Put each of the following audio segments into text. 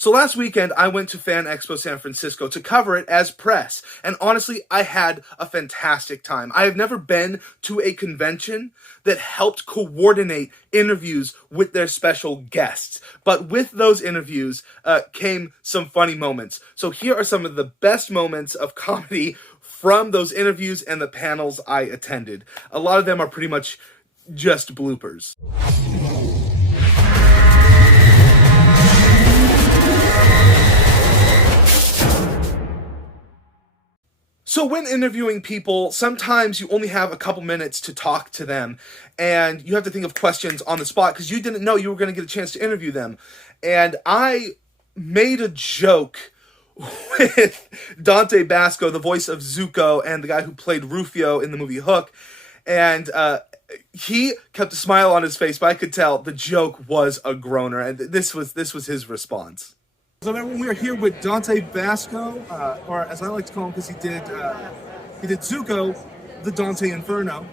So last weekend, I went to FanExpo San Francisco to cover it as press, and honestly, I had a fantastic time. I have never been to a convention that helped coordinate interviews with their special guests, but with those interviews came some funny moments. So here are some of the best moments of comedy from those interviews and the panels I attended. A lot of them are pretty much just bloopers. So when interviewing people, sometimes you only have a couple minutes to talk to them, and you have to think of questions on the spot because you didn't know you were going to get a chance to interview them. And I made a joke with Dante Basco, the voice of Zuko, and the guy who played Rufio in the movie Hook, and he kept a smile on his face, but I could tell the joke was a groaner, and this was his response. So when we are here with Dante Basco, or as I like to call him, because he did Zuko, the Dante Inferno.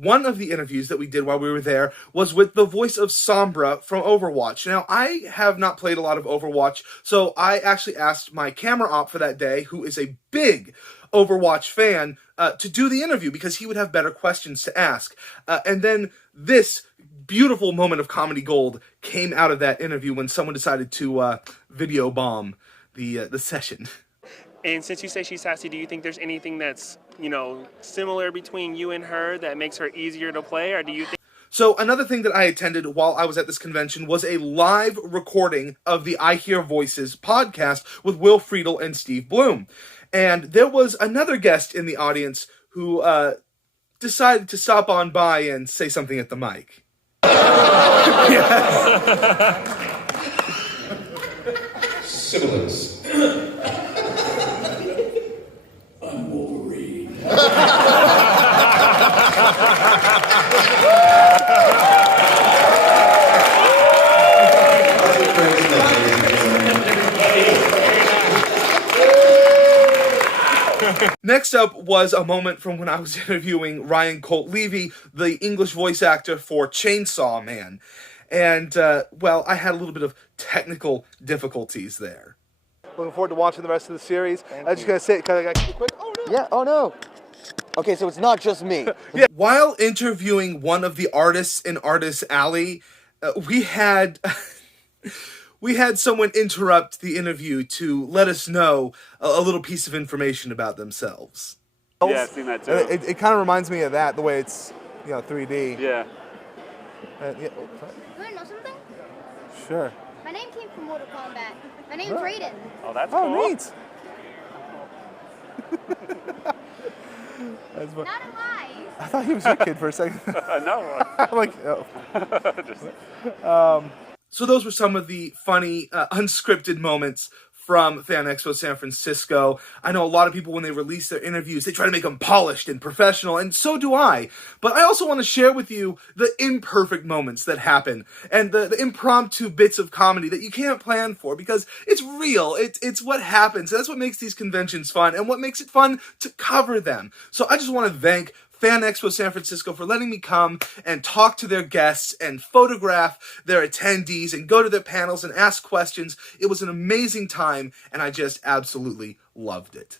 One of the interviews that we did while we were there was with the voice of Sombra from Overwatch. Now, I have not played a lot of Overwatch, so I actually asked my camera op for that day, who is a big Overwatch fan, to do the interview because he would have better questions to ask. And then this beautiful moment of comedy gold came out of that interview when someone decided to video bomb the session. And since you say she's sassy, do you think there's anything that's, similar between you and her that makes her easier to play, or do you think... So another thing that I attended while I was at this convention was a live recording of the I Hear Voices podcast with Will Friedle and Steve Bloom. And there was another guest in the audience who decided to stop on by and say something at the mic. Sibilance. I'm Wolverine. Next up was a moment from when I was interviewing Ryan Colt Levy, the English voice actor for Chainsaw Man. And, well, I had a little bit of technical difficulties there. Looking forward to watching the rest of the series. I was just going to say, can I get quick? Oh, no. Yeah, oh no. Okay, so it's not just me. Yeah. While interviewing one of the artists in Artist Alley, we had someone interrupt the interview to let us know a little piece of information about themselves. Yeah, I've seen that too. It kind of reminds me of that, the way it's, 3D. Yeah. Yeah. You want to know something? Sure. My name came from Mortal Kombat. My name's Raiden. Oh, that's cool. Oh, neat. Not a lie. I thought he was your kid for a second. No. I'm like, oh. So those were some of the funny, unscripted moments from FanExpo San Francisco. I know a lot of people, when they release their interviews, they try to make them polished and professional, and so do I. But I also want to share with you the imperfect moments that happen, and the impromptu bits of comedy that you can't plan for, because it's real. It's what happens. That's what makes these conventions fun, and what makes it fun to cover them. So I just want to thank FanExpo San Francisco for letting me come and talk to their guests and photograph their attendees and go to their panels and ask questions. It was an amazing time, and I just absolutely loved it.